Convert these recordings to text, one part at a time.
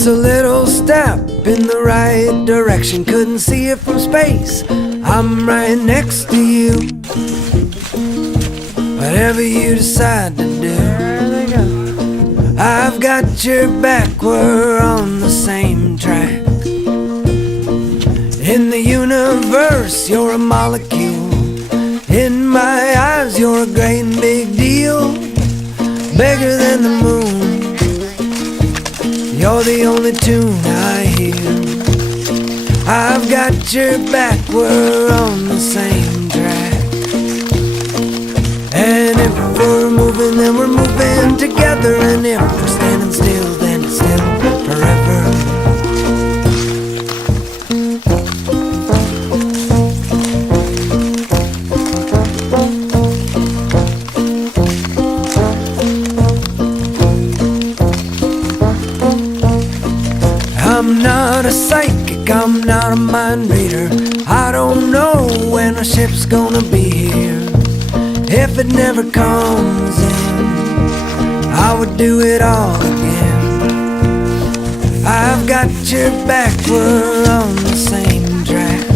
It's a little step in the right direction. Couldn't see it from space. I'm right next to you. Whatever you decide to do, I've got your back. We're on the same track. In the universe, you're a molecule. In my eyes, you're a great and big deal. Bigger than the moon. You're the only tune I hear. I've got your back, we're on the same track. And if we're moving, then we're moving together. And if we're standing still, then it's still forever. I'm not a psychic, I'm not a mind reader. I don't know when a ship's gonna be here. If it never comes in, I would do it all again. I've got your back, we're on the same track.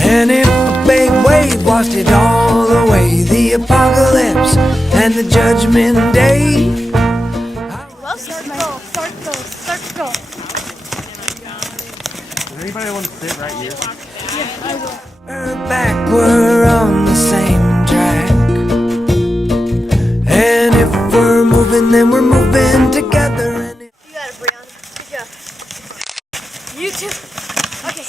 And if a big wave washed it all away, the apocalypse and the judgment day, Start to go. Does anybody want to sit right here? Yeah, I will. we're back, we're on the same track. And if we're moving, then we're moving together. And You got it, Brianna. Good job. You too. Okay.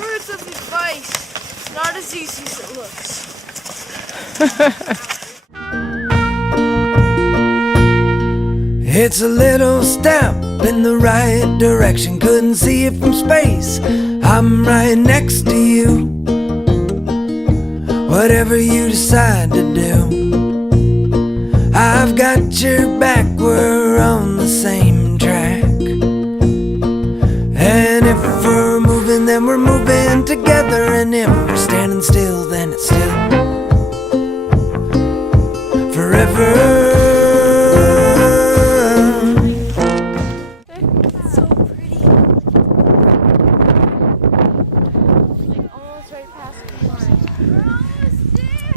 Words of advice. It's not as easy as it looks. It's a little step in the right direction. Couldn't see it from space. I'm right next to you. Whatever you decide to do, I've got your back. We're on the same track. And if we're moving, then we're moving together. And if we're standing still, then it's still forever. So pretty. Like almost right past the line. We're almost there.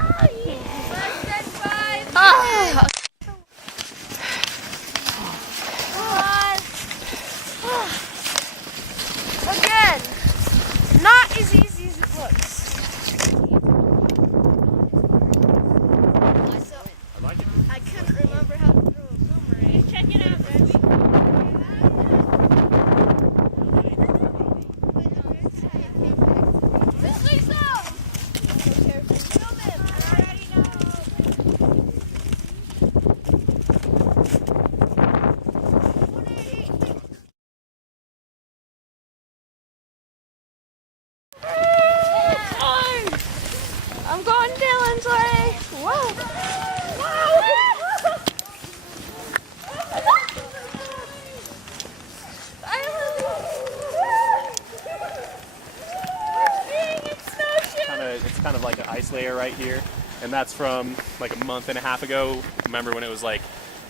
Oh yeah. Less than 5 minutes. Again, not as easy as it looks. I couldn't remember how to throw a boomerang. Check it out, Reggie. This way, so. Film him. I already know. I'm going Dylan's way. Whoa. It's kind of like an ice layer right here, and that's from like a month and a half ago. Remember when it was like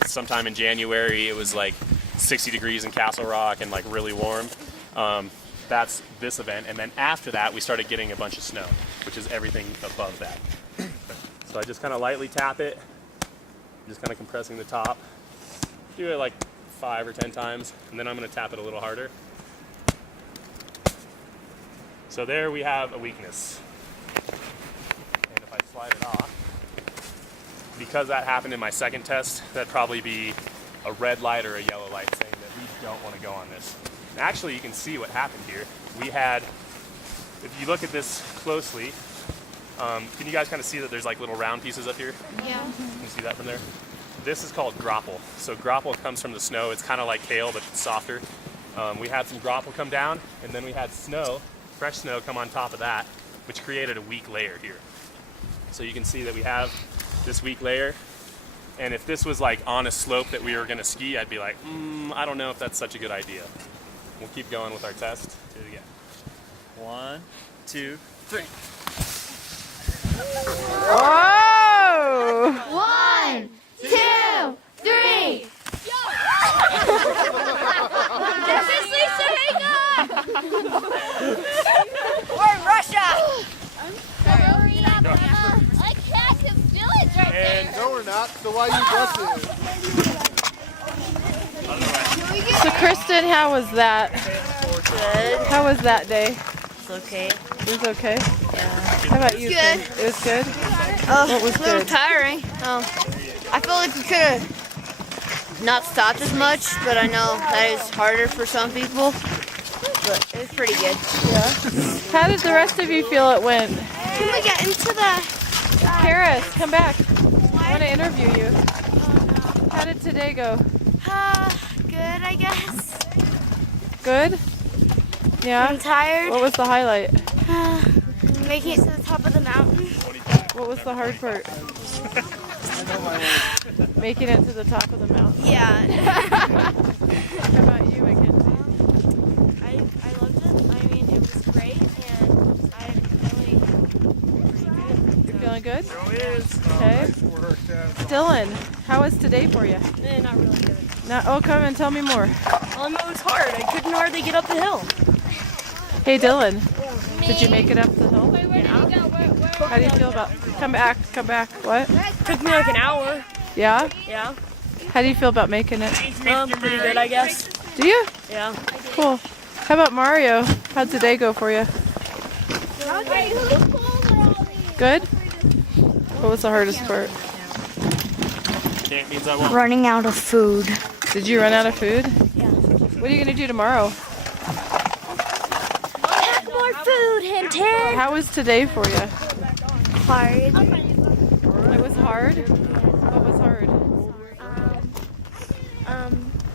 sometime in January, it was like 60 degrees in Castle Rock and like really warm. That's this event, and then after that we started getting a bunch of snow, which is everything above that. So I just kind of lightly tap it, just kind of compressing the top. Do it like 5 or 10 times, and then I'm going to tap it a little harder. So there we have a weakness. And if I slide it off, because that happened in my second test, that'd probably be a red light or a yellow light saying that we don't want to go on this. And actually, you can see what happened here. We had, if you look at this closely, can you guys kind of see that there's like little round pieces up here? Yeah. Can you see that from there? This is called grapple. So grapple comes from the snow. It's kind of like hail, but it's softer. We had some grapple come down, and then we had snow, fresh snow come on top of that, which created a weak layer here. So you can see that we have this weak layer. And if this was like on a slope that we were going to ski, I'd be like, I don't know if that's such a good idea. We'll keep going with our test. Do it again. 1, 2, 3. Whoa! 1, 2, 3. This is Lisa Hagan. We're in Russia! I can't do it right there. No, we're not. So why are you guessing? So Kristen, how was that? Good. How was that day? It's okay. It was okay? Yeah. How about you? Good. Finn? It was good? Oh, What was a little good? tiring. I feel like we could have not stopped as much, but I know that is harder for some people. But it was pretty good. Yeah. How did the rest of you feel it went? Can we get into the... Karis, come back. I want to interview you. How did today go? Good, I guess. Good? Yeah? I'm tired. What was the highlight? Making it to the top of the mountain. What was the hard part? Making it to the top of the mountain. Yeah. How about you, Mackenzie? I loved it. I mean, it was great, and I'm feeling pretty good. You're feeling good? Is. Okay. Dylan, how was today for you? Not really good. Oh, come and tell me more. It was hard. I couldn't hardly get up the hill. Hey, Dylan, did you make it up the hill? How do you feel about? Come back. What? Took me like an hour. Yeah? Yeah. How do you feel about making it? Pretty good, I guess. Do you? Yeah. Cool. How about Mario? How'd today go for you? Good? What was the hardest part? Can't means I won't. Running out of food. Did you run out of food? Yeah. What are you going to do tomorrow? More food, Hinton. How was today for you? Hard. It was hard? What was hard?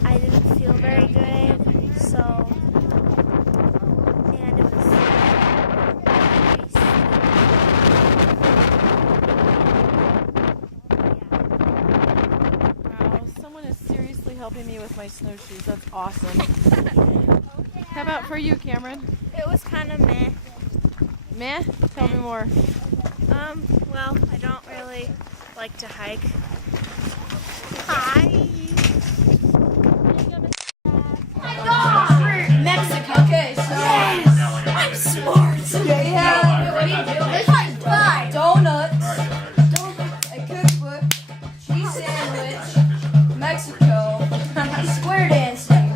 I didn't feel very good, so, and it was Wow, someone is seriously helping me with my snowshoes. That's awesome. How about for you, Cameron? It was kind of meh. Meh? Tell me more. Well, I don't really like to hike. Hi. Mexico. Okay, so. Yes! I'm smart. Okay, yeah. What are you doing? This one's fine. Donuts. A cookbook. Cheese sandwich. Mexico. Square dancing.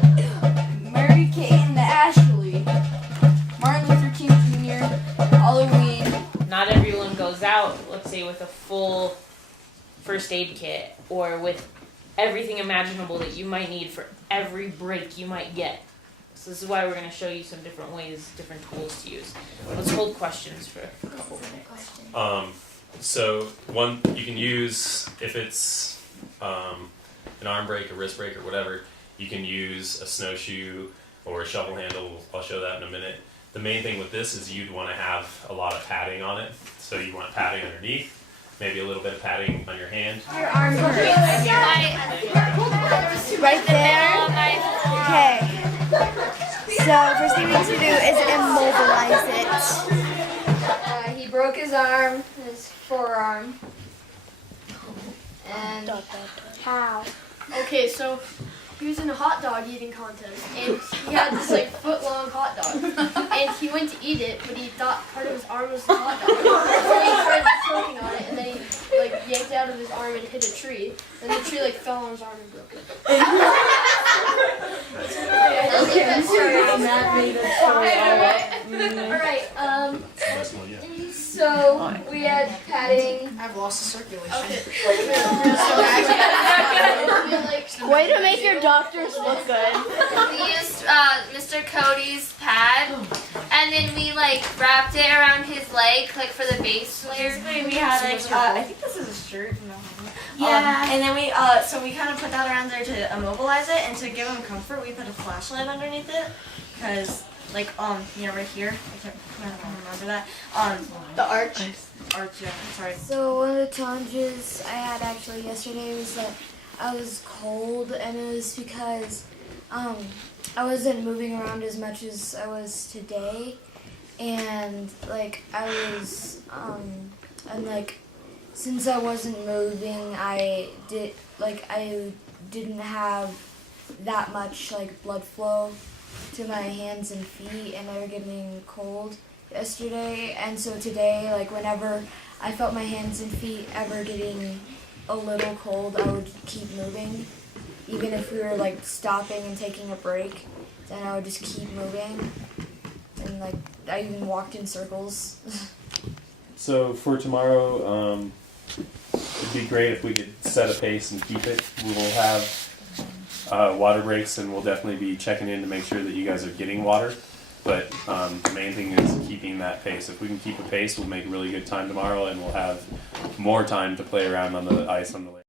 Mary Kate and the Ashley. Martin Luther King Jr. Halloween. Not everyone goes out, let's say, with a full first aid kit or with everything imaginable that you might need for every break you might get. So this is why we're going to show you some different ways, different tools to use. Let's hold questions for a couple minutes. So one you can use if it's an arm break, a wrist break, or whatever. You can use a snowshoe or a shovel handle. I'll show that in a minute. The main thing with this is you'd want to have a lot of padding on it. So you want padding underneath, maybe a little bit of padding on your hand. Your arms right there. Okay. So first thing we need to do is immobilize it. He broke his arm, his forearm. And How? okay, so he was in a hot dog eating contest, and he had this like foot-long hot dog, and he went to eat it, but he thought part of his arm was the hot dog, so he started choking on it, and then he like yanked it out of his arm and hit a tree, and the tree like fell on his arm and broke it. Alright, so we had padding. I've lost the circulation. Way to make your doctors look good. We used Mr. Cody's pad, and then we like wrapped it around his leg, like for the base layer. We had like, I think this is a shirt. Yeah. And then we, so we kind of put that around there to immobilize it, and to give him comfort, we put a flashlight underneath it, because, like, you know, right here, I can't remember that, The arch. yeah, sorry. So one of the challenges I had actually yesterday was that I was cold, and it was because I wasn't moving around as much as I was today, and like I was, and like since I wasn't moving, I didn't have that much like blood flow to my hands and feet, and they were getting cold yesterday, and so today, like whenever I felt my hands and feet ever getting a little cold, I would keep moving. Even if we were like stopping and taking a break, then I would just keep moving. And like I even walked in circles. So for tomorrow, it'd be great if we could set a pace and keep it. We will have water breaks, and we'll definitely be checking in to make sure that you guys are getting water. But the main thing is keeping that pace. If we can keep a pace, we'll make really good time tomorrow, and we'll have more time to play around on the ice on the lake.